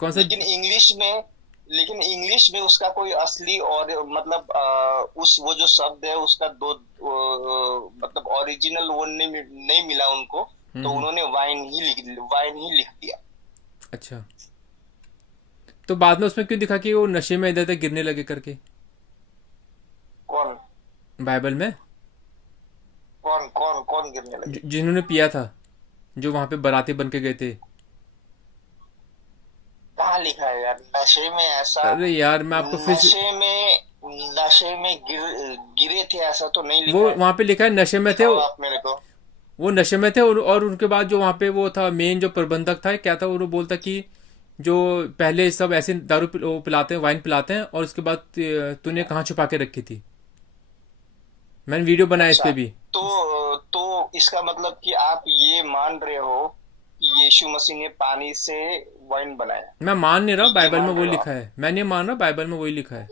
कौन सा? लेकिन इंग्लिश में उसका कोई असली और मतलब उस वो जो शब्द है उसका दो मतलब ओरिजिनल वो नहीं मिला उनको। तो हम्म। उन्होंने वाइन ही लिख दिया। अच्छा, तो बाद में उसमें क्यों दिखा कि वो नशे में इधर उधर गिरने लगे करके? कौन बाइबल में कौन कौन कौन गिरने लगे? जिन्होंने पिया था, जो वहां पे बाराती बन के गए थे। कहाँ लिखा है यार नशे में ऐसा? अरे यार मैं आपको फिर से, नशे में नशे में गिरे थे ऐसा तो नहीं वो लिखा है। वहां पे लिखा है नशे में थे दिखाओ आप मेरे को। वो नशे में थे, और उनके बाद जो वहां पे वो था मेन जो प्रबंधक था, क्या था वो बोलता कि जो पहले सब ऐसे दारू वो पिलाते हैं, वाइन पिलाते हैं, और उसके बाद तूने कहाँ छुपा के रखी थी। मैंने वीडियो बनाया इस अच्छा, पे भी। तो इसका मतलब कि आप ये मान रहे हो कि यीशु मसीह ने पानी से वाइन बनाया? मैं मान नहीं रहा, ये बाइबल में मान वही रहे हो लिखा आप? है। मैं नहीं मान रहा, बाइबल में वही लिखा है।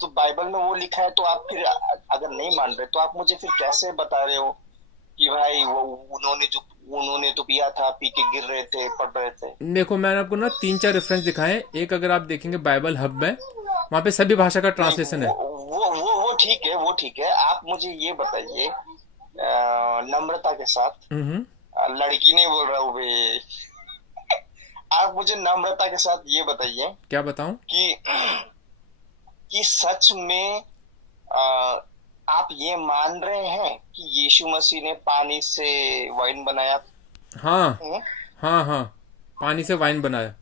तो बाइबल में वो लिखा है तो आप फिर अगर नहीं मान रहे तो आप मुझे फिर कैसे बता रहे हो कि भाई वो उन्होंने तो पिया था, पी के गिर रहे थे, पड़ रहे थे? देखो मैंने आपको ना तीन चार रेफरेंस दिखाए हैं। एक अगर आप देखेंगे बाइबल हब में, वहां पे सभी भाषा का नहीं, ट्रांसलेशन है। वो ठीक है, वो ठीक है। आप मुझे ये बताइए नम्रता के साथ, हम्म। लड़की नहीं बोल रहा हूँ भाई। आप मुझे नम्रता के साथ ये बताइए क्या बताऊं? कि सच में आ, आप ये मान रहे हैं कि यीशु मसीह ने पानी से वाइन बनाया? हाँ, हम्म? हाँ, हाँ, पानी से वाइन बनाया।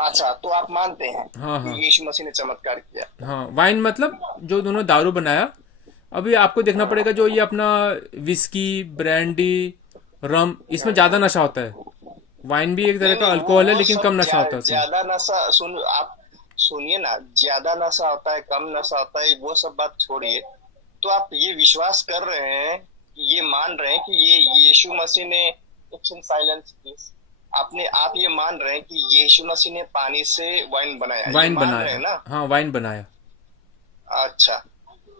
अच्छा, तो आप मानते हैं हाँ, कि हाँ, यीशु मसीह ने चमत्कार किया? हाँ, वाइन मतलब जो दोनों दारू बनाया। अभी आपको देखना पड़ेगा, जो ये अपना विस्की, ब्रांडी, रम, इसमें ज्यादा नशा होता है। वाइन भी एक तरह नहीं का नहीं, अल्कोहल है, वो लेकिन सब कम नशा होता है उसमें। ज्यादा नशा सुन आप, सुनिए ना, ज्यादा नशा होता है, कम नशा होता है, वो सब बात छोड़िए। तो आप ये विश्वास कर रहे हैं, ये मान रहे हैं कि ये यीशु मसीह ने, साइलेंस प्लीज, आप ये मान रहे हैं कि यीशु मसीह ने पानी से वाइन बनाया, ये वाइन मान रहे हैं बनाया, ना? हाँ, वाइन बनाया। अच्छा,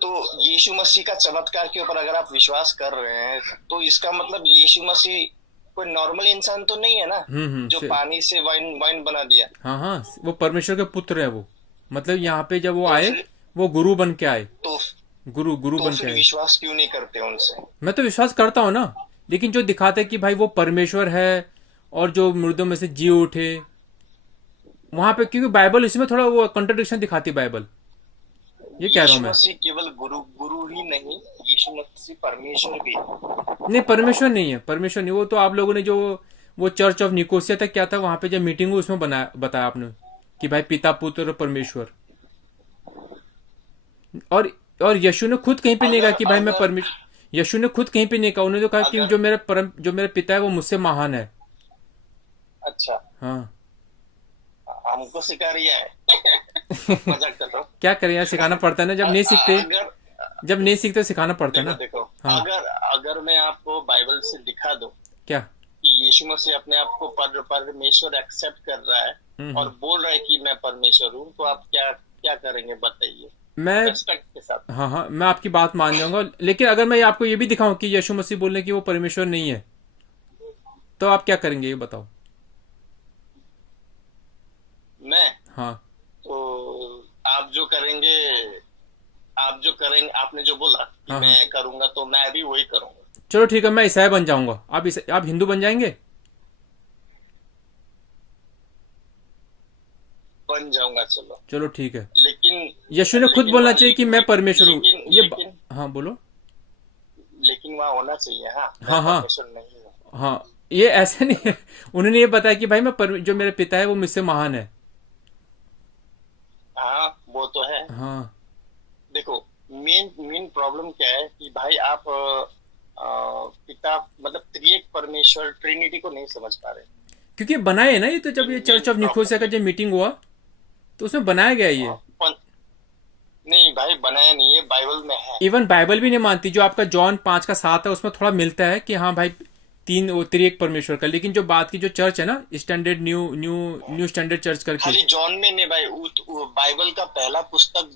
तो यीशु मसीह का चमत्कार के ऊपर अगर आप विश्वास कर रहे हैं तो इसका मतलब यीशु मसीह कोई नॉर्मल इंसान तो नहीं है ना, जो से, पानी से वाइन वाइन बना दिया? हाँ, हाँ, वो परमेश्वर के पुत्र है वो। मतलब यहाँ पे जब वो तो आए, फिर वो गुरु बन के आए। तो गुरु गुरु तो बन के फिर आए। विश्वास क्यों नहीं करते उनसे? मैं तो विश्वास करता हूँ ना, लेकिन जो दिखाते हैं कि भाई वो परमेश्वर है, और जो मुर्दों में से जी उठे, वहां पे, क्योंकि बाइबल इसमें थोड़ा वो कंट्रडिक्शन दिखाती है बाइबल। ये कह रहा हूँ यीशु मैं। मसीह केवल गुरु गुरु ही नहीं, यीशु मसीह परमेश्वर भी है। नहीं, परमेश्वर नहीं है, परमेश्वर नहीं। वो तो आप लोगों ने जो वो चर्च ऑफ निकोसिया तक क्या था, वहां पे जब मीटिंग हुई उसमें बनाया, बताया आपने कि भाई पिता, पुत्र और परमेश्वर। और और यीशु ने खुद कहीं पे नहीं कहा अगर कि भाई मैं अगर परमेश्वर। यीशु ने खुद कहीं पे नहीं कहा। उन्होंने तो कहा कि अगर जो मेरा पिता है वो मुझसे महान है। अच्छा, हाँ। हमको सिखा रिया है। मजाक कर रहा हूँ। क्या करें यार, सिखाना पड़ता है ना, जब नहीं सीखते। अगर जब नहीं सीखते सिखाना पड़ता है देखो ना। देखो, हाँ। अगर अगर मैं आपको बाइबल से दिखा दूं क्या? कि यीशु मसीह अपने आप को परमेश्वर एक्सेप्ट कर रहा है और हम्म। बोल रहा है कि मैं परमेश्वर हूँ, तो आप क्या क्या करेंगे बताइए, मैं, रेस्पेक्ट के साथ? हाँ, हाँ, मैं आपकी बात मान जाऊंगा, लेकिन अगर मैं आपको ये भी दिखाऊं कि यीशु मसीह बोल रहे हैं कि वो परमेश्वर नहीं है, तो आप क्या करेंगे ये बताओ। मैं हाँ, तो आप जो करेंगे, आपने जो बोला कि हाँ, हाँ। मैं करूंगा तो मैं भी वही करूंगा। चलो ठीक है, मैं ईसाई बन जाऊंगा। आप हिंदू बन जाएंगे? बन जाऊंगा, चलो। चलो ठीक है। लेकिन यीशु ने खुद लेकिन बोलना वहाँ चाहिए कि मैं परमेश्वर हूँ। लेकिन लेकिन हाँ, बोलो। लेकिन वहाँ होना चाहिए, हाँ, मैं हाँ, हाँ, परमेश्वर नहीं हूँ। हाँ, ये ऐसे नहीं है। उन्होंने ये बताया कि भाई जो मेरे पिता है वो मुझसे महान है। हाँ, वो तो है। हाँ, देखो, मेन मेन प्रॉब्लम क्या है कि भाई आप पिता मतलब त्रिएक परमेश्वर ट्रिनिटी को नहीं समझ पा रहे। क्योंकि बनाए है ना ये, तो जब ये main church of Nicosia problem का जब मीटिंग हुआ, तो उसमें बनाया गया ये। नहीं भाई, बनाया नहीं है, बाइबल में है। इवन बाइबल भी नहीं मानती। जो आपका जॉन 5 का 7 है, उसमें थोड़ा मिलता है कि हाँ भाई तीन वो त्रिएक परमेश्वर का, लेकिन जो बात की जो चर्च है ना, standard new new new standard church करके। खाली जॉन में नहीं भाई, बाइबल का पहला पुस्तक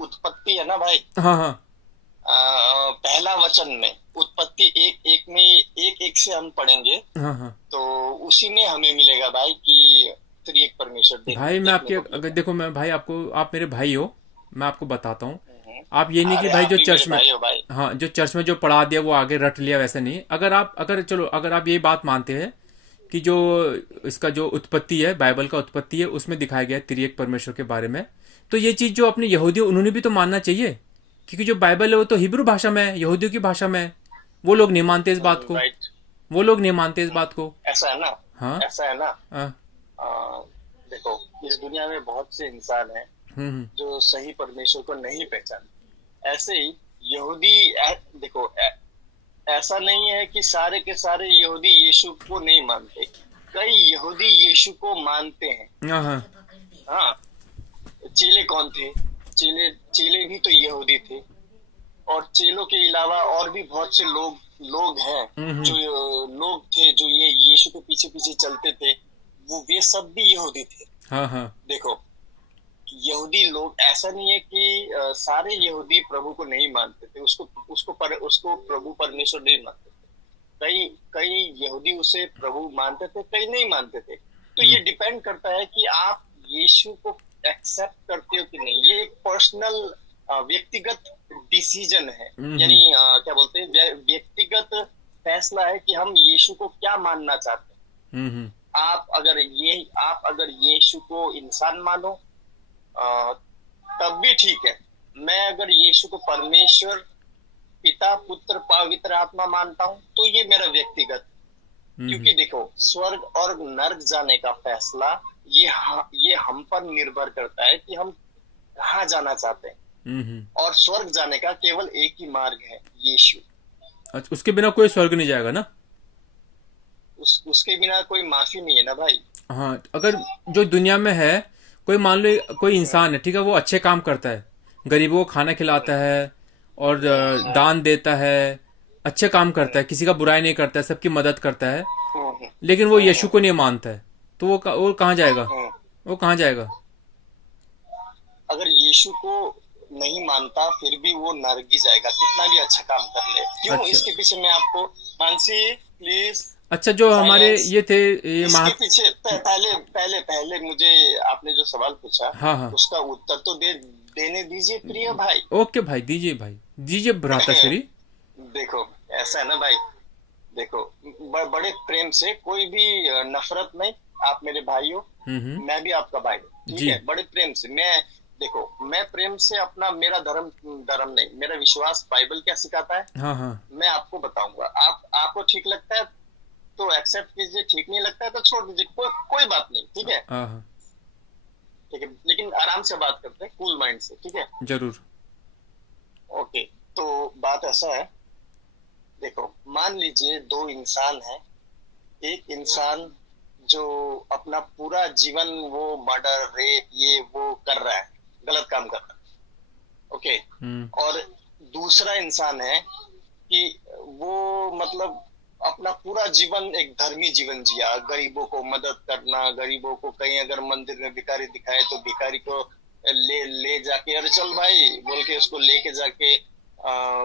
उत्पत्ति है ना भाई, हाँ, हाँ, पहला वचन में उत्पत्ति एक एक में एक एक से हम पढ़ेंगे हाँ हाँ तो उसी में हमें मिलेगा भाई कि त्रिएक परमेश्वर भाई, मैं देखने आपके को अगर मिलेगा। देखो, मैं भाई आपको, आप मेरे भाई हो, मैं आपको बताता हूँ। हम्म। आप ये नहीं कि अरे भाई आप जो भी मेरे चर्च में, भाई हो भाई। हाँ, जो चर्च में जो पढ़ा दिया वो आगे रट लिया, वैसा नहीं। अगर आप, अगर चलो, अगर आप ये बात मानते हैं कि जो इसका जो उत्पत्ति है, बाइबल का उत्पत्ति है, उसमें दिखाया गया है त्रिएक परमेश्वर के बारे में, तो ये चीज़ जो अपने यहूदी, उन्होंने भी तो मानना चाहिए। क्योंकि जो बाइबल है वो तो हिब्रू भाषा में है, यहूदियों की भाषा में है। वो लोग नहीं मानते इस बात को। राइट। वो लोग नहीं मानते इस बात को। ऐसा है ना। हाँ। ऐसा है ना। हाँ। आ, देखो इस दुनिया में बहुत से इंसान हैं हम्म। जो सही परमेश्वर को नहीं पहचानते। ऐसे ही यहूदी देखो ऐसा नहीं है कि सारे के सारे यहूदी यीशु को नहीं मानते। कई यहूदी यीशु को मानते हैं। हाँ हाँ। हाँ। चेले कौन थे? चेले चेले भी तो यहूदी थे। और चेलों के अलावा और भी बहुत से लोग लोग हैं जो हम्म। लोग थे जो ये यीशु के पीछे पीछे चलते थे। वो वे सब भी यहूदी थे। हाँ हाँ। देखो यहूदी लोग, ऐसा नहीं है कि सारे यहूदी प्रभु को नहीं मानते थे, उसको प्रभु परमेश्वर नहीं मानते थे। कई कई यहूदी उसे प्रभु मानते थे, कई नहीं मानते थे। तो ये डिपेंड करता है कि आप यीशु को एक्सेप्ट करते हो कि नहीं। ये एक पर्सनल व्यक्तिगत डिसीजन है। यानी क्या बोलते हैं, व्यक्तिगत फैसला है कि हम यीशु को क्या मानना चाहते हैं। हम्म। आप अगर यीशु को इंसान मानो तब भी ठीक है। मैं अगर यीशु को परमेश्वर पिता पुत्र पवित्र आत्मा मानता हूँ तो ये मेरा व्यक्तिगत। क्योंकि देखो स्वर्ग और नर्क जाने का फैसला ये हम पर निर्भर करता है कि हम कहाँ जाना चाहते हैं। और स्वर्ग जाने का केवल एक ही मार्ग है, यीशु। अच्छा, उसके बिना कोई स्वर्ग नहीं जाएगा ना? उसके बिना कोई माफी नहीं है ना भाई। हाँ, अगर जो दुनिया में है, कोई मान लो कोई इंसान है, ठीक है, वो अच्छे काम करता है, गरीबों को खाना खिलाता है और दान देता है, अच्छे काम करता है, किसी का बुराई नहीं करता है, सबकी मदद करता है, लेकिन वो यीशु को नहीं मानता है, तो वो कहाँ जाएगा? वो कहाँ जाएगा? अगर यीशु को नहीं मानता फिर भी वो नरक ही जाएगा, कितना भी अच्छा काम कर ले। क्यों? अच्छा। इसके पीछे मैं आपको, मानसी प्लीज अच्छा, जो हमारे साइलेंस। ये थे, ये इसके पीछे पहले पहले पहले मुझे आपने जो सवाल पूछा हाँ हाँ, उसका उत्तर तो देने दीजिए प्रिय भाई। ओके भाई, दीजिए भाई, दीजिए भ्राताश्री। देखो ऐसा है ना भाई, देखो बड़े प्रेम से, कोई भी नफरत नहीं। आप मेरे भाई हो, मैं भी आपका भाई हूँ, ठीक जी। है। बड़े प्रेम से देखो मैं प्रेम से अपना, मेरा धर्म धर्म नहीं, मेरा विश्वास बाइबल क्या सिखाता है हाँ हाँ। मैं आपको बताऊंगा। आपको ठीक लगता है तो एक्सेप्ट कीजिए, ठीक नहीं लगता है तो छोड़ दीजिए, कोई बात नहीं, ठीक है। हाँ हाँ, ठीक है, लेकिन आराम से बात करते हैं, कूल माइंड से, ठीक है। जरूर। ओके, तो बात ऐसा है, देखो मान लीजिए दो इंसान है। एक इंसान जो अपना पूरा जीवन वो मर्डर रेप ये वो कर रहा है, गलत काम कर रहा है, ओके। और दूसरा इंसान है कि वो मतलब अपना पूरा जीवन एक धर्मी जीवन जिया, गरीबों को मदद करना, गरीबों को कहीं अगर मंदिर में भिखारी दिखाए तो भिखारी को ले जाके, अरे चल भाई बोल के उसको लेके जाके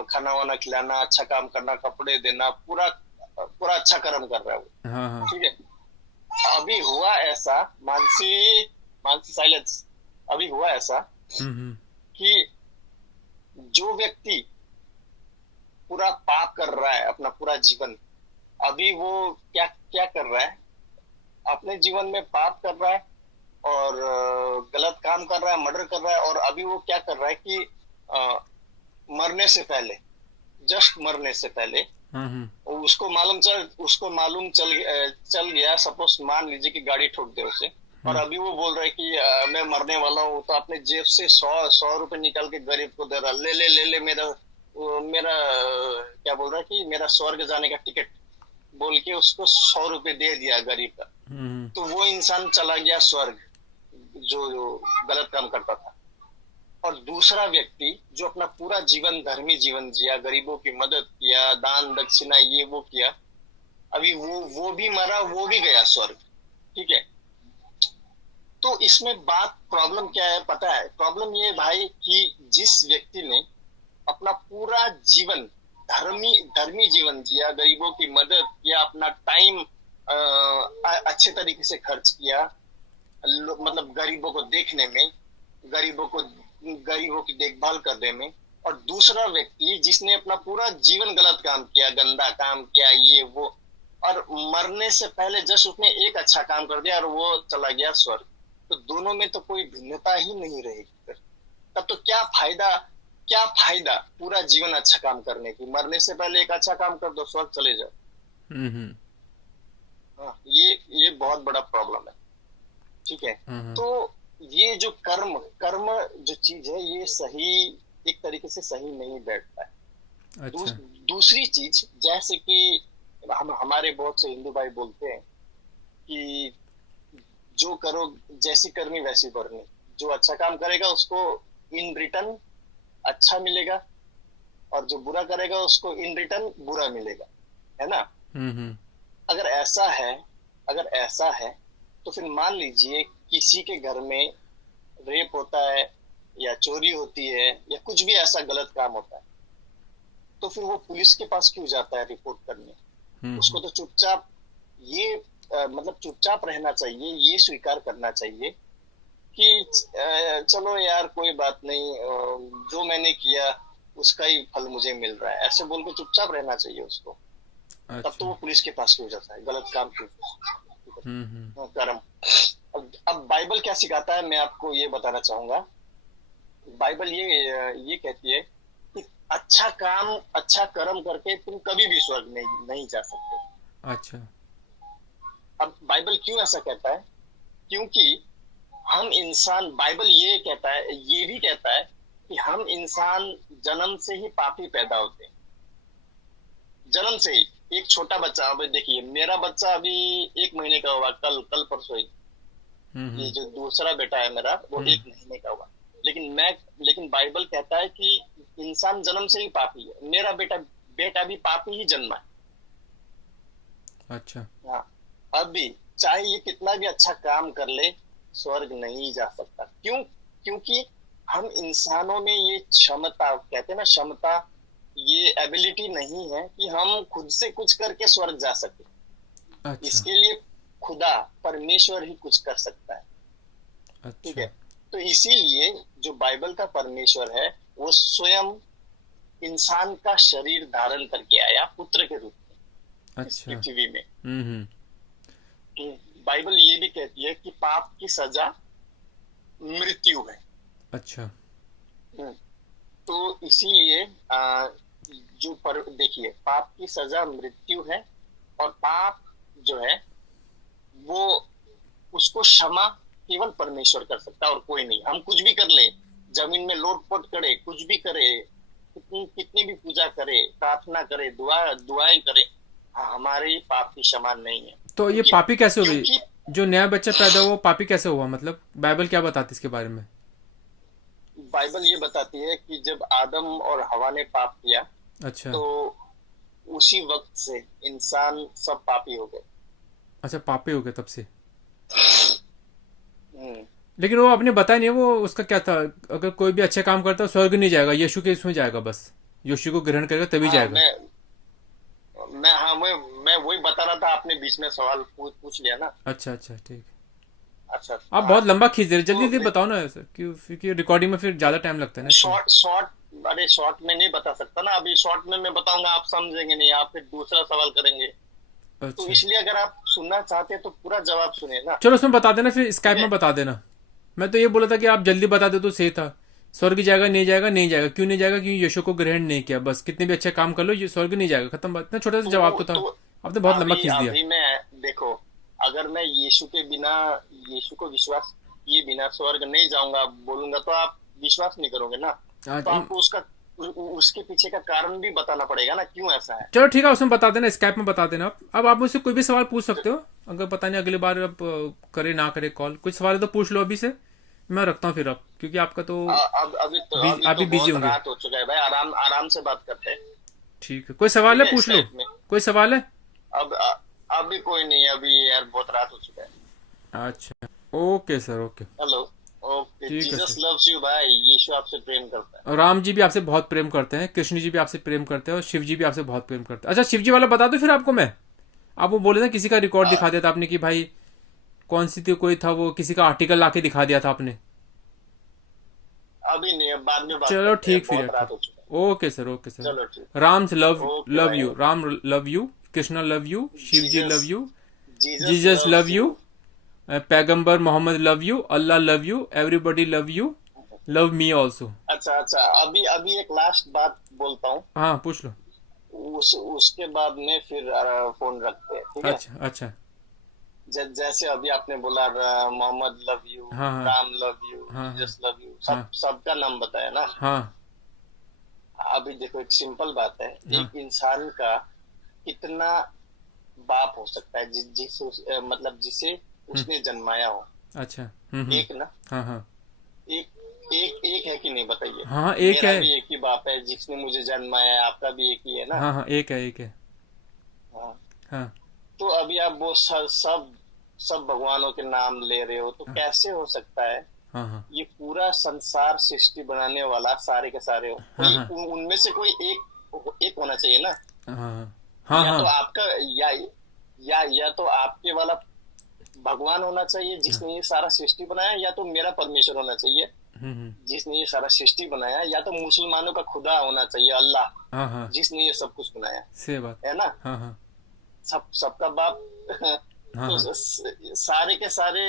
खाना वाना खिलाना, अच्छा काम करना, कपड़े देना, पूरा पूरा अच्छा कर्म कर रहा है वो, हाँ हाँ। ठीक है। अभी हुआ ऐसा, मानसी मानसी साइलेंस, अभी हुआ ऐसा कि जो व्यक्ति पूरा पाप कर रहा है अपना पूरा जीवन, अभी वो क्या क्या कर रहा है, अपने जीवन में पाप कर रहा है और गलत काम कर रहा है, मर्डर कर रहा है। और अभी वो क्या कर रहा है कि मरने से पहले, जस्ट मरने से पहले उसको मालूम चल गया, सपोज मान लीजिए कि गाड़ी ठोक दे उसे, और अभी वो बोल रहा है कि मैं मरने वाला हूँ, तो अपने जेब से 100 रुपए निकाल के गरीब को दे रहा, ले मेरा क्या बोल रहा है कि मेरा स्वर्ग जाने का टिकट बोल के उसको 100 रुपए दे दिया गरीब का। तो वो इंसान चला गया स्वर्ग, जो गलत काम करता था। और दूसरा व्यक्ति जो अपना पूरा जीवन धर्मी जीवन जिया, गरीबों की मदद किया, दान दक्षिणा ये वो किया, अभी वो भी मरा, वो भी गया स्वर्ग, ठीक है। तो इसमें प्रॉब्लम क्या है पता है? प्रॉब्लम ये भाई कि जिस व्यक्ति ने अपना पूरा जीवन धर्मी जीवन जिया, गरीबों की मदद किया, अपना टाइम अच्छे तरीके से खर्च किया, मतलब गरीबों को देखने में, गरीबों की देखभाल करने में। और दूसरा व्यक्ति जिसने अपना पूरा जीवन गलत काम किया, गंदा काम किया, ये वो, और मरने से पहले जस्ट उसने एक अच्छा काम कर दिया और वो चला गया स्वर्ग। तो दोनों में तो कोई भिन्नता ही नहीं रहेगी फिर। तब तो क्या फायदा पूरा जीवन अच्छा काम करने की? मरने से पहले एक अच्छा काम कर दो, स्वर्ग चले जाओ। हम्म। हाँ, ये बहुत बड़ा प्रॉब्लम है। ठीक है। हम्म। तो ये जो कर्म कर्म जो चीज है, ये सही, एक तरीके से सही नहीं बैठता है। अच्छा। दूसरी चीज, जैसे कि हमारे बहुत से हिंदू भाई बोलते हैं कि जो करो, जैसी करनी वैसी भरनी। जो अच्छा काम करेगा उसको इन रिटर्न अच्छा मिलेगा, और जो बुरा करेगा उसको इन रिटर्न बुरा मिलेगा, है ना? हम्म। अगर ऐसा है अगर ऐसा है तो फिर मान लीजिए किसी के घर में रेप होता है, या चोरी होती है, या कुछ भी ऐसा गलत काम होता है, तो फिर वो पुलिस के पास क्यों जाता है रिपोर्ट करने? उसको तो चुपचाप मतलब चुपचाप रहना चाहिए, ये स्वीकार करना चाहिए कि चलो यार कोई बात नहीं, जो मैंने किया उसका ही फल मुझे मिल रहा है, ऐसे बोल के चुपचाप रहना चाहिए उसको। तब तो अच्छा। वो पुलिस के पास क्यों जाता है गलत काम क्यों? हम्म। कर्म। अब बाइबल क्या सिखाता है, मैं आपको ये बताना चाहूंगा। बाइबल ये कहती है कि अच्छा कर्म करके तुम कभी भी स्वर्ग नहीं जा सकते। अच्छा। अब बाइबल क्यों ऐसा कहता है? क्योंकि हम इंसान, बाइबल ये भी कहता है कि हम इंसान जन्म से ही पापी पैदा होते हैं। जन्म से ही। एक छोटा बच्चा, अब देखिए मेरा बच्चा अभी 1 महीने का हुआ, कल परसों ही। ये जो दूसरा बेटा है मेरा, वो 1 महीने का हुआ। लेकिन बाइबल कहता है कि इंसान जन्म से ही पापी है। मेरा बेटा भी पापी ही जन्मा है। अच्छा। हाँ। अभी चाहे ये कितना भी अच्छा काम कर ले, स्वर्ग नहीं जा सकता। क्योंकि हम इंसानों में ये क्षमता, कहते हैं ना क्षमता, ये एबिलिटी नहीं है कि हम खुद से कुछ करके स्वर्ग जा सके। अच्छा। इसके लिए खुदा, परमेश्वर ही कुछ कर सकता है। ठीक अच्छा। है। तो इसीलिए जो बाइबल का परमेश्वर है, वो स्वयं इंसान का शरीर धारण करके आया पुत्र के रूप में इस अच्छा। पृथ्वी में। हम्म। तो बाइबल ये भी कहती है कि पाप की सजा मृत्यु है। अच्छा। तो इसीलिए देखिए, पाप की सजा मृत्यु है, और पाप जो है वो, उसको क्षमा केवल परमेश्वर कर सकता है और कोई नहीं। हम कुछ भी कर ले, जमीन में लोटपोट करे, कुछ भी करे, कितनी भी पूजा करे, प्रार्थना करे, दुआएं करे, हमारे पाप की क्षमा नहीं है। तो ये पापी कैसे हो गई? क्योंकि जो नया बच्चा पैदा हुआ वो पापी कैसे हुआ? मतलब बाइबल क्या बताती है इसके बारे में? बाइबल ये बताती है कि जब आदम और हवा ने पाप किया, अच्छा। तो उसी वक्त से इंसान सब पापी हो गए। अच्छा, पापी हो गए तब से। हम्म। लेकिन वो आपने बताया नहीं, वो उसका क्या था? अगर कोई भी अच्छा काम करता है स्वर्ग नहीं जाएगा, यीशु के इसमें जाएगा, बस यीशु को ग्रहण करेगा तभी हाँ, जाएगा। मैं वही बता रहा था, आपने बीच में सवाल पूछ लिया ना। अच्छा अच्छा, ठीक। अच्छा। आप हाँ। बहुत लंबा खींच दे रहे, जल्दी तो जल्दी बताओ ना ऐसा, क्योंकि रिकॉर्डिंग में फिर ज्यादा टाइम लगता है ना इसलिए। शॉर्ट में नहीं बता सकता ना। अभी शॉर्ट में मैं बताऊंगा, आप समझेंगे नहीं, आप फिर दूसरा सवाल करेंगे। तो अच्छा, इसलिए अगर आप सुनना चाहते हैं तो पूरा जवाब सुनिए ना। चलो उसमें बता देना, फिर स्काइप ठीक में है। बता देना। मैं तो ये बोला था कि आप जल्दी बता दो तो सही था। स्वर्ग जाएगा नहीं जाएगा? नहीं जाएगा। क्यों नहीं जाएगा? क्योंकि यीशु को ग्रहण नहीं किया, बस कितने भी अच्छे काम कर लो ये स्वर्ग नहीं जाएगा, खत्म बात। इतना छोटा सा जवाब तो था, तो आपने बहुत लंबा अभी खींच दिया। अभी मैं देखो, अगर मैं यीशु को विश्वास किए बिना स्वर्ग नहीं जाऊंगा बोलूंगा, तो आप विश्वास नहीं करोगे ना। आज तो आपको उसके पीछे का कारण भी बताना पड़ेगा ना, क्यों ऐसा है। चलो ठीक है, उसमें बता देना, स्काइप में बता देना। अब आप मुझसे कोई भी सवाल पूछ सकते हो, अगर पता नहीं अगली बार आप करे ना करे कॉल, कुछ सवाल है तो पूछ लो अभी से। मैं रखता हूँ फिर अब, क्योंकि आपका तो आप भी बिजी बहुत होंगे। रात हो चुका है भाई, आराम आराम से बात करते हैं। ठीक है, कोई सवाल ठीक है है, पूछ लो। स्काइप में। कोई सवाल है? अब अभी कोई नहीं, अभी यार बहुत रात हो चुका है। अच्छा, okay sir, okay. Hello. Okay, ठीक है जीसस सर। लव्स यू भाई, यीशु आपसे प्रेम करता है। और राम जी भी आपसे बहुत प्रेम करते हैं, कृष्ण जी भी आपसे प्रेम करते हैं, और शिव जी भी आपसे बहुत प्रेम करते हैं। अच्छा, शिव जी वाला बता दो फिर आपको मैं। आप वो बोले ना किसी का रिकॉर्ड आ, दिखा दिया था आपने कि भाई कौन सी थी, कोई था वो, किसी का आर्टिकल लाके दिखा दिया था आपने। अभी नहीं, अब बाद में बात चलो करते ठीक हैं, फिर है, बहुत ठीक। रात हो चुका है। Okay sir, okay sir. चलो ठीक। राम लव ओके लव भाई। You, Ram love you, Krishna love you, Shiv ji Jesus love you, Jesus Jesus loves love you. You, पैगंबर Mohammad love you, Allah love you, everybody love you, love me also. अच्छा अच्छा, अभी अभी एक last बात बोलता हूँ, हाँ पूछ लो। उसके बाद में फिर फोन रखते हैं, ठीक है। अच्छा अच्छा। जैसे अभी आपने बोला मोहम्मद लव यू, हाँ हाँ राम लव यू, हाँ हाँ जीसस लव यू, सब हाँ सबका नाम बताया ना। हाँ अभी देखो, एक सिंपल बात है, हाँ। एक इंसान का कितना बाप हो सकता है मतलब जिसे हम्म, उसने जन्माया हो। अच्छा। एक ना, हाँ हाँ एक एक एक है कि नहीं बताइए। हाँ हाँ, एक मेरा है। भी एक ही बाप है जिसने मुझे जन्माया है, आपका भी एक ही है ना। हाँ हाँ, एक है, एक है। हाँ। हाँ तो अभी आप वो सब सब भगवानों के नाम ले रहे हो, तो कैसे हो सकता है हाँ हाँ ये पूरा संसार सृष्टि बनाने वाला सारे के सारे हो, हाँ कोई हाँ उनमें से कोई एक होना चाहिए ना। हाँ हाँ हाँ या तो हाँ आपका, या तो आपके वाला भगवान होना चाहिए हाँ, जिसने ये सारा सृष्टि बनाया, या तो मेरा परमेश्वर होना चाहिए हम्म। जिसने ये सारा सृष्टि बनाया, या तो मुसलमानों का खुदा होना चाहिए, अल्लाह, हाँ हाँ, जिसने ये सब कुछ बनाया, सही बात। है ना। हाँ हाँ सबका बाप। हाँ तो हाँ सारे के सारे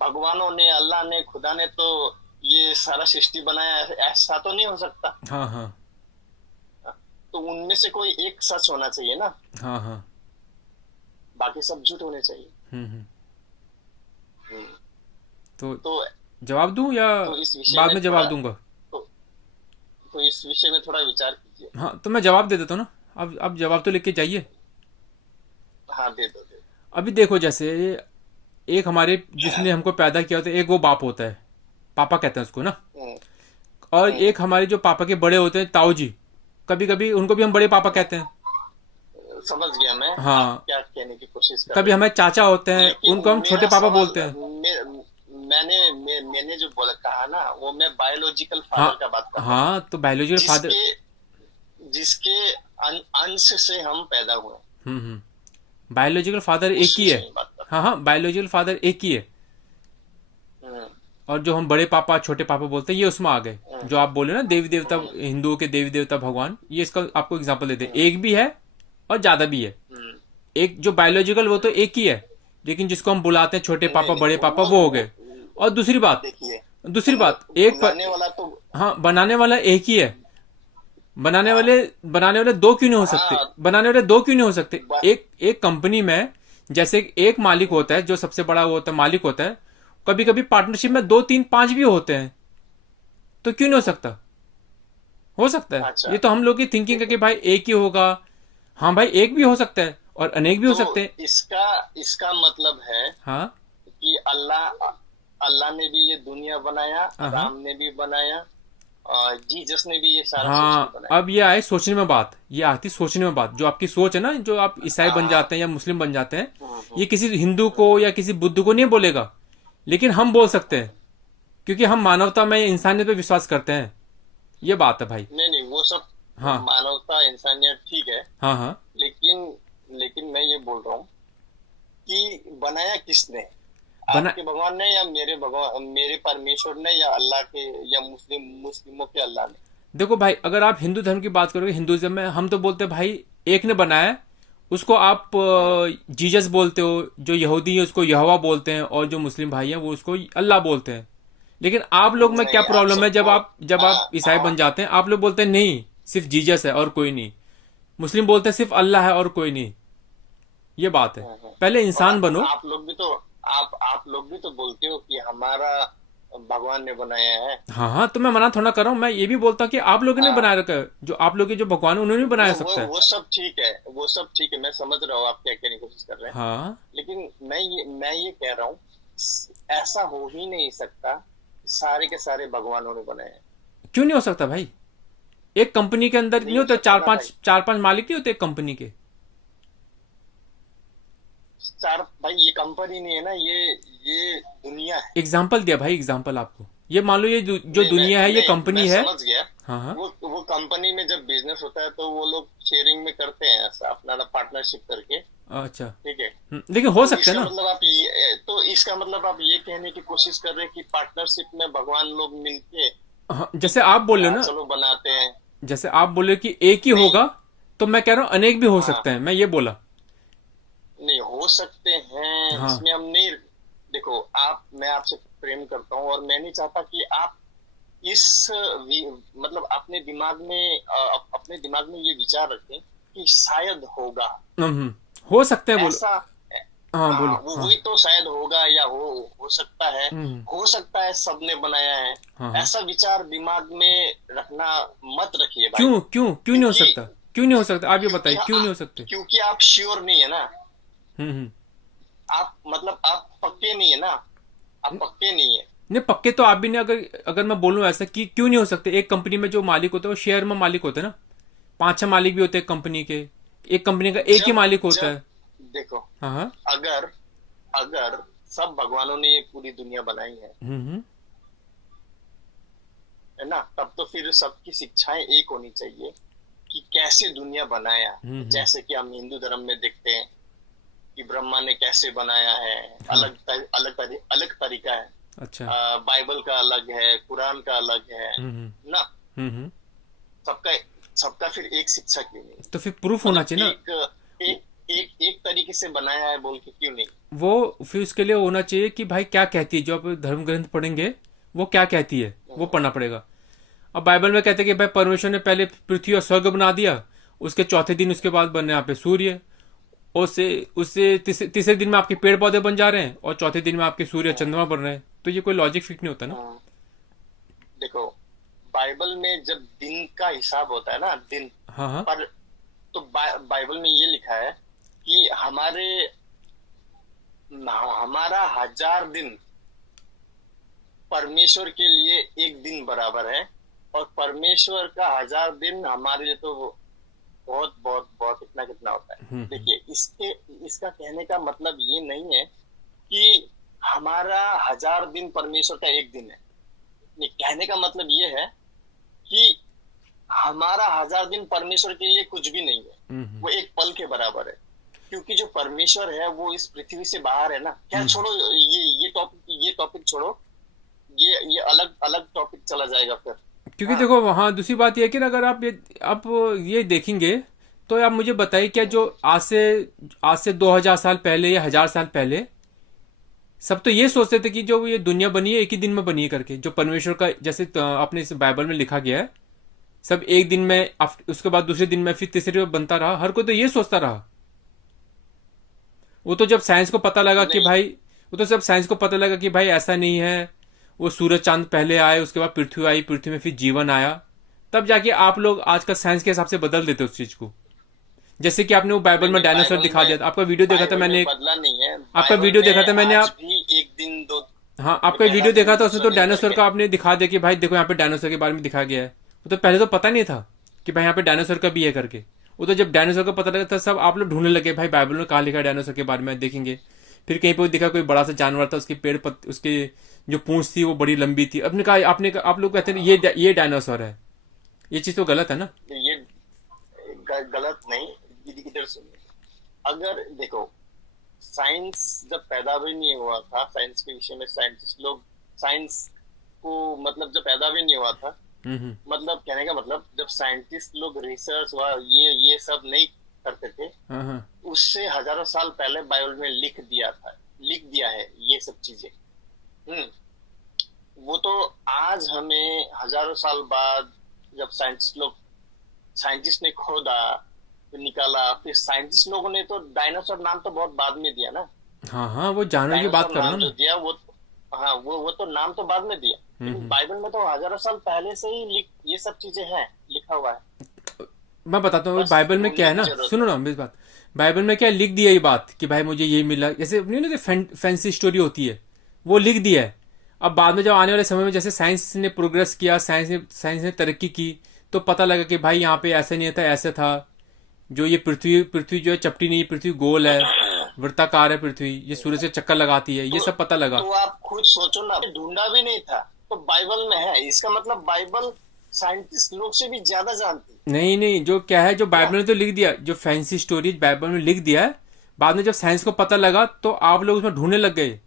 भगवानों ने, अल्लाह ने, खुदा ने तो ये सारा सृष्टि बनाया, ऐसा तो नहीं हो सकता। हाँ हाँ तो उनमें से कोई एक सच होना चाहिए ना, हाँ हाँ। बाकी सब झूठ होने चाहिए। हम्म। हम्म। तो तो जवाब दूं या तो इस विषय बाद में में थोड़ा, जवाब दूंगा? तो, तो इस विषय में थोड़ा विचार कीजिए। हाँ तो मैं जवाब दे देता हूँ ना। अब जवाब तो लेके जाइए। हाँ, दे दो दे अभी देखो, जैसे एक हमारे जिसने हमको पैदा किया होता है, एक वो बाप होता है, पापा कहते हैं उसको ना। दो। और हम्म, एक हमारे जो पापा के बड़े होते हैं, ताऊ जी, कभी कभी उनको भी हम बड़े पापा कहते हैं। समझ गया मैं, आप हाँ। क्या कहने की कोशिश कर कभी रहे हैं। हमारे चाचा होते हैं, लेकिन उनको हम छोटे मेरा पापा सवाल, बोलते हैं। मैंने जो बोला कहा ना, वो मैं बायोलॉजिकल हाँ फादर का बात कर रहा हूँ, हाँ, तो बायोलॉजिकल फादर। जिसके जिसके अंश से हम पैदा हुए, बायोलॉजिकल फादर एक उस ही है। विषय में बात कर हाँ हाँ, बायोलॉजिकल फादर एक ही है। रहे हैं। और जो हम बड़े पापा छोटे पापा बोलते हैं, ये उसमें आ गए। जो आप बोले ना देवी देवता, हम्म, हिंदुओं के देवी देवता भगवान, ये इसका आपको एग्जांपल देते हैं। हम्म, एक भी है और ज्यादा भी है। हम्म, एक जो बायोलॉजिकल वो तो एक ही है, लेकिन जिसको हम बुलाते हैं छोटे नहीं पापा नहीं, बड़े पापा, वो हो गए। और देखिए, दूसरी बात एक बुलाने वाला तो, हाँ, बनाने वाला एक ही है। बनाने वाले दो क्यों नहीं हो सकते? हाँ, बनाने वाले दो क्यों नहीं हो सकते? ब- एक एक कंपनी में जैसे एक मालिक होता है, जो सबसे बड़ा वो होता है, मालिक होता है। कभी कभी पार्टनरशिप में दो तीन पांच भी होते हैं, तो क्यों नहीं हो सकता? हो सकता है। अच्छा, ये तो हम लोग की थिंकिंग है देखो, कि भाई एक ही होगा। हाँ भाई, एक भी हो सकता है और अनेक भी हो तो सकते हैं। इसका इसका मतलब है हाँ कि अल्लाह अल्लाह ने भी ये दुनिया बनाया, हाँ हाँ राम ने भी बनाया, और जीसस ने भी ये सारा सृष्टि हाँ। बनाया। अब ये आए सोचने में बात, ये आती सोचने में बात, जो आपकी सोच है ना, जो आप ईसाई बन हाँ, जाते हैं या मुस्लिम बन जाते हैं, हम्म, ये हम्म, किसी हिंदू को या किसी बुद्ध को नहीं बोलेगा, लेकिन हम बोल सकते हैं, क्योंकि हम मानवता में, इंसानियत पे विश्वास करते हैं। ये बात है भाई। नहीं नहीं, वो सब हाँ मानवता इंसानियत ठीक है, हाँ हाँ लेकिन लेकिन मैं ये बोल रहा हूँ कि बनाया किसने, बना आपके भगवान ने, या मेरे भगवान, मेरे परमेश्वर ने, या अल्लाह के, या मुस्लिमों के अल्लाह ने। देखो भाई, अगर आप हिंदू धर्म की बात करोगे, हिंदुइज्म में हम तो बोलते हैं भाई एक ने बनाया है। उसको आप जीसस बोलते हो, जो यहूदी है उसको यहोवा बोलते हैं, और जो मुस्लिम भाई हैं वो उसको अल्लाह बोलते हैं। लेकिन आप लोग में क्या नहीं, आप प्रॉब्लम है, जब सबको, आप ईसाई हाँ, बन जाते हैं, आप लोग बोलते हैं नहीं सिर्फ जीसस है और कोई नहीं। मुस्लिम बोलते हैं सिर्फ अल्लाह है और कोई नहीं। ये बात है। पहले और इंसान बनो। आप लोग भी तो, आप लोग भी तो बोलते हो कि हमारा भगवान ने बनाया है। हाँ हाँ, तो मैं मना थोड़ा कर रहा हूँ। मैं ये भी बोलता हूँ कि आप लोगों ने हाँ, बनाया रखा है, जो आप लोग के जो भगवान है उन्होंने भी बनाया सकता है। वो सब ठीक है, वो सब ठीक है, मैं समझ रहा हूँ आप क्या कहने की कोशिश कर रहे हैं। हाँ, लेकिन मैं ये कह रहा हूँ, ऐसा हो ही नहीं सकता, सारे के सारे भगवानों ने बनाए हैं। क्यों नहीं हो सकता भाई? एक कंपनी के अंदर नहीं नहीं हो होते सकता ना भाई। चार पांच मालिक नहीं होते एक कंपनी के? चार भाई, ये कंपनी नहीं है ना, ये दुनिया है। एग्जाम्पल दिया भाई, एग्जाम्पल आपको। ये मान लो ये जो नहीं दुनिया है ये मैं कंपनी है। समझ गया। हाँ हाँ। वो कंपनी में जब बिजनेस होता है तो वो लोग शेयरिंग में करते हैं, ऐसा अपना पार्टनरशिप करके। अच्छा। ठीक है। लेकिन हो तो सकता है इसका ना। मतलब इसका मतलब आप ये कहने की कोशिश कर रहे हैं कि पार्टनरशिप में भगवान लोग मिलके हाँ, जैसे आप बोल रहे हो ना, चलो बनाते हैं। जैसे आप बोल रहे हो कि एक ही नहीं। होगा, तो मैं कह रहा हूँ अनेक भी हो हाँ। सकते हैं, मैं ये बोला। नहीं हो सकते हैं, हाँ। इसमें हम नहीं। देखो मैं आपसे प्रेम करता हूँ और मैं नहीं चाहता कि आप इस मतलब अपने दिमाग में ये विचार रखें कि शायद होगा हो सकते हैं, बोलो। ऐसा। हाँ हाँ, बोलो। वो हाँ। वही तो शायद होगा या हो सकता है। हम्म। हो सकता है सबने बनाया है। हाँ हाँ। ऐसा विचार दिमाग में रखना मत रखिए भाई। क्यों क्यों क्यों नहीं हो क्योंकि सकता? क्यों नहीं हो सकता, आप ये क्योंकि बताइए, क्यों नहीं हो सकते? क्योंकि आप श्योर नहीं है ना। हम्म। आप पक्के नहीं है ना। आप पक्के नहीं है। नहीं, पक्के तो आप भी नहीं। अगर अगर मैं बोलूं ऐसा कि क्यों नहीं हो सकते, एक कंपनी में जो मालिक होता है वो शेयर में मालिक होते हैं ना। पांच छह मालिक भी होते हैं कंपनी के। एक कंपनी का एक ही जब मालिक होता जब है। देखो, हाँ हाँ। अगर अगर सब भगवानों ने ये पूरी दुनिया बनाई हम्म। है ना, तब तो फिर सबकी शिक्षाएं एक होनी चाहिए कि कैसे दुनिया बनाया। हम्म। जैसे कि हम हिंदू धर्म में देखते हैं कि ब्रह्मा ने कैसे बनाया है। हाँ। अलग तरीका है। अच्छा। बाइबल का अलग है, कुरान का अलग है ना। हम्म। सबका सबका फिर एक शिक्षा क्यों नहीं? तो फिर प्रूफ होना मतलब चाहिए ना। एक तरीके से बनाया है बोल के क्यों नहीं? वो फिर उसके लिए होना चाहिए कि भाई क्या कहती है, जो आप धर्म ग्रंथ पढ़ेंगे वो क्या कहती है, वो पढ़ना पड़ेगा। अब बाइबल में कहते हैं कि भाई परमेश्वर ने पहले पृथ्वी और स्वर्ग बना दिया, उसके चौथे दिन उसके बाद बने यहाँ पे सूर्य, और उससे उससे तीसरे दिन में आपके पेड़ पौधे बन जा रहे हैं, और चौथे दिन में आपके सूर्य चंद्रमा बन रहे हैं। तो ये कोई लॉजिक फिट नहीं होता ना। देखो, बाइबल में जब दिन का हिसाब होता है ना, दिन हाँ हाँ। पर, तो बाइबल में ये लिखा है कि हमारा 1000 दिन परमेश्वर के लिए एक दिन बराबर है, और परमेश्वर का 1000 दिन हमारे लिए तो बहुत बहुत बहुत इतना कितना होता है। देखिए, इसका कहने का मतलब ये नहीं है कि हमारा 1000 दिन परमेश्वर का एक दिन है। नहीं, कहने का मतलब ये है कि हमारा 1000 दिन परमेश्वर के लिए कुछ भी नहीं है, वो एक पल के बराबर है। क्योंकि जो परमेश्वर है वो इस पृथ्वी से बाहर है ना। क्या छोड़ो, ये टॉपिक छोड़ो, ये अलग अलग टॉपिक चला जाएगा फिर। क्योंकि हाँ। देखो वहाँ दूसरी बात यह है कि अगर आप ये देखेंगे, तो आप मुझे बताइए, क्या जो आज से 2000 साल पहले या 1000 साल पहले सब तो ये सोचते थे कि जो ये दुनिया बनी है एक ही दिन में बनी है करके, जो परमेश्वर का जैसे अपने इस बाइबल में लिखा गया है, सब एक दिन में, उसके बाद दूसरे दिन में, फिर तीसरे दिन में बनता रहा। हर कोई तो ये सोचता रहा। वो तो जब साइंस को पता लगा कि नहीं। भाई वो तो जब साइंस को पता लगा कि भाई ऐसा नहीं है, वो सूरज चांद पहले आए, उसके बाद पृथ्वी आई, पृथ्वी में फिर जीवन आया, तब जाके आप लोग आज का साइंस के हिसाब से बदल देते उस चीज को। जैसे कि आपने वो बाइबल में डायनासोर दिखा दिया था, आपका वीडियो देखा था मैंने, बदला नहीं है आपका वीडियो देखा था मैंने, आज आप भी एक दिन दो। हाँ आपका पहला वीडियो देखा था, उसमें तो दिन डायनासोर करके। का आपने दिखा दिया कि भाई देखो यहाँ पे डायनासोर के बारे में दिखा गया है। वो तो पहले तो पता नहीं था कि भाई यहाँ पे डायनासोर का भी है करके। वो तो जब डायनासोर का पता लगा था, सब आप लोग ढूंढने लगे भाई बाइबल में कहाँ लिखा है डायनासोर के बारे में, देखेंगे। फिर कहीं पर दिखा कोई बड़ा सा जानवर था, उसकी उसके जो पूंछ थी वो बड़ी लंबी थी। आपने कहा आप लोग कहते हैं ये डायनासोर है। ये चीज तो गलत है ना। ये गलत नहीं, इधर सुनिए। अगर देखो, साइंस जब पैदा भी नहीं हुआ था, साइंस के विषय में साइंस को मतलब जब पैदा भी नहीं हुआ था, मतलब कहने का मतलब जब साइंटिस्ट लोग रिसर्च व ये सब नहीं करते थे, उससे हजारों साल पहले बाइबल में लिख दिया है ये सब चीजें। वो तो आज हमें हजारों साल बाद जब साइंटिस्ट ने खोदा, फिर निकाला, फिर साइंटिस्ट लोगों ने तो डायनासोर नाम तो बहुत बाद में दिया ना। हाँ हाँ, वो जानवर की बात कर रहा हूँ जो ना। दिया वो, हाँ वो तो नाम तो बाद में दिया। लेकिन बाइबल में तो हजारों साल पहले से ही ये सब चीजें हैं, लिखा हुआ है। मैं बताता हूँ बस बाइबल में क्या है ना, ढूंढने की जरूरत सुनो ना मेरी बात। बाइबल में क्या है, लिख दिया ये बात कि भाई मुझे ये मिला, जैसे अपनी ना फैंसी स्टोरी होती है, वो लिख दिया है। अब बाद में जब आने वाले समय में जैसे साइंस ने प्रोग्रेस किया, साइंस ने तरक्की की, तो पता लगा कि भाई यहाँ पे ऐसा नहीं था, ऐसा था। जो ये पृथ्वी जो है चपटी नहीं, पृथ्वी गोल है, वृत्ताकार है पृथ्वी, ये सूरज से चक्कर लगाती है, ये सब पता लगा। तो आप खुद सोचो ना, ढूंढा भी नहीं था तो बाइबल में है, इसका मतलब बाइबल साइंटिस्ट लोग से भी ज्यादा जानती है। नहीं नहीं, जो क्या है, जो क्या? बाइबल ने तो लिख दिया, जो फैंसी स्टोरीज बाइबल में लिख दिया है, बाद में जब साइंस को पता लगा तो आप लोग उसमें ढूंढने लग गए।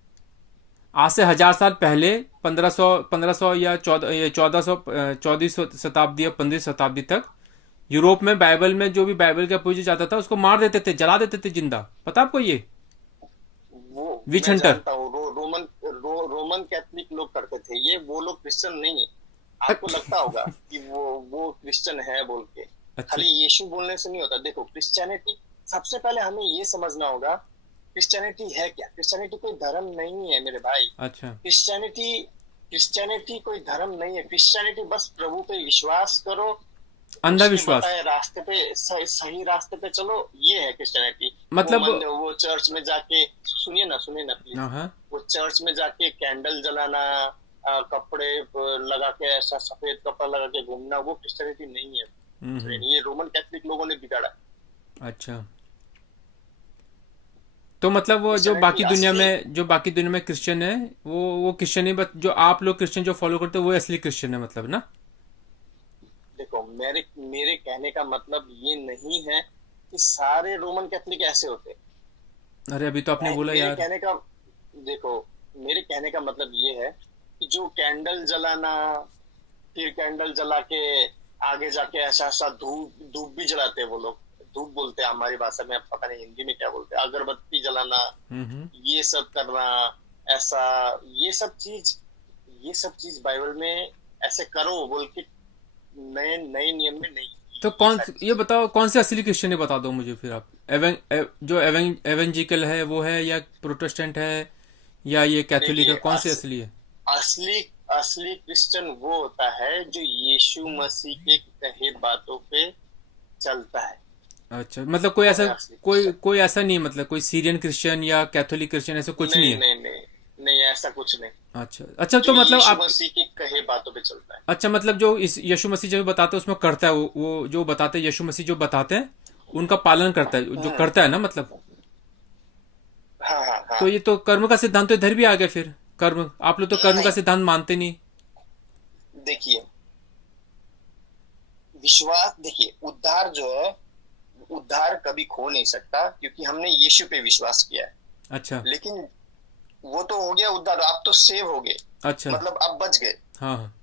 आज से 1000 साल पहले, 1500 या 1400 शताब्दी या 15वीं शताब्दी तक यूरोप में बाइबल में जो भी बाइबल का पूजा जाता था उसको मार देते थे, जला देते थे जिंदा। पता आपको ये? वो विच मैं हंटर। जानता हूँ, रोमन कैथलिक लोग करते थे ये, वो लोग क्रिश्चियन नहीं है। आपको लगता होगा कि वो क्रिश्चियन है बोल के, अच्छा खाली यीशु बोलने से नहीं होता। देखो क्रिश्चियनिटी, सबसे पहले हमें ये समझना होगा क्रिश्चियनिटी है क्या। क्रिश्चियनिटी कोई धर्म नहीं है मेरे भाई। अच्छा क्रिश्चियनिटी कोई धर्म नहीं है। क्रिश्चियनिटी बस प्रभु पे विश्वास करो, उसके अंधविश्वास। बताए रास्ते पे, सही रास्ते पे चलो, ये है क्रिश्चियनिटी। मतलब वो चर्च में जाके, सुनिए ना प्लीज, हाँ हाँ। वो चर्च में जाके कैंडल जलाना, कपड़े लगा के, ऐसा सफेद कपड़ा लगा के घूमना, वो क्रिश्चियनिटी नहीं है। ये रोमन कैथलिक लोगों ने बिगाड़ा। अच्छा, तो मतलब वो क्रिश्चियनिटी असली, जो बाकी दुनिया में क्रिश्चियन है, वो क्रिश्चियन ही, जो आप लोग क्रिश्चियन जो फॉलो करते हो वो असली क्रिश्चियन है, मतलब ना? देखो मेरे कहने का मतलब ये नहीं है कि सारे रोमन कैथलिक ऐसे होते। अरे अभी तो आपने बोला मेरे यार। कहने का, देखो मेरे कहने का मतलब ये है कि जो कैंडल जलाना, फिर कैंडल जला के आगे जाके ऐसा ऐसा धूप धूप भी जलाते हैं वो लोग, धूप बोलते हैं हमारी भाषा में, पता नहीं हिंदी में क्या बोलते हैं, अगरबत्ती जलाना, हम्म। ये सब करना, ऐसा, ये ये सब चीज बाइबल में ऐसे करो बोल के नए नए नियम में नहीं। तो ये सारी ये चीजें, बताओ कौन से असली क्रिश्चियन है, बता दो मुझे फिर आप। जो एवेंजिकल है वो है, या प्रोटेस्टेंट है, या ये कैथोलिक है, देखिए कौन से असली है? असली असली क्रिश्चियन वो होता है जो यीशु मसीह के कहे बातों पे चलता है। अच्छा, मतलब कोई वो ऐसा, है असली क्रिश्चियन। कोई ऐसा नहीं, मतलब कोई सीरियन क्रिश्चियन या कैथोलिक क्रिश्चियन ऐसा कुछ नहीं नहीं है? नहीं नहीं नहीं, ऐसा कुछ नहीं। अच्छा अच्छा, जो तो मतलब यीशु आप, मसीह के कहे बातों पे चलता है। अच्छा मतलब जो इस यीशु मसीह जो बताते हैं उसमें करता है, वो जो बताते हैं, यीशु मसीह जो बताते हैं उनका पालन करता है, जो हम्म, करता है ना, मतलब। हाँ हाँ हाँ। तो ये तो कर्म का सिद्धांत तो इधर भी आ गया फिर। कर्म, आप लोग तो कर्म का नहीं, सिद्धांत मानते नहीं। देखिए विश्वास, देखिए उद्धार जो है, उद्धार कभी खो नहीं सकता क्योंकि हमने यीशु पे विश्वास किया है। अच्छा लेकिन वो तो हो गया उद्धार, आप तो सेव हो गए, अच्छा। मतलब आप बच गए हाँ हाँ।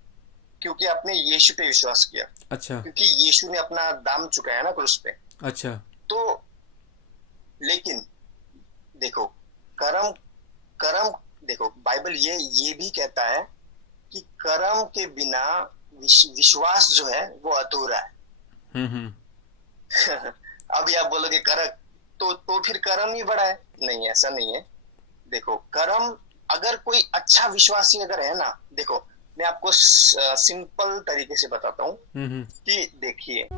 क्योंकि आपने यीशु पे विश्वास किया, अच्छा क्योंकि यीशु ने अपना दाम चुकाया ना क्रूस पे। अच्छा। तो लेकिन देखो, कर्म कर्म देखो बाइबल ये भी कहता है कि कर्म के बिना विश्वास जो है वो अधूरा है। हम्म। अभी आप बोलोगे कर, तो फिर कर्म ही बड़ा है। नहीं, ऐसा नहीं है। देखो कर्म, अगर कोई अच्छा विश्वासी अगर है ना, देखो मैं आपको सिंपल तरीके से बताता हूँ हम्म। कि देखिए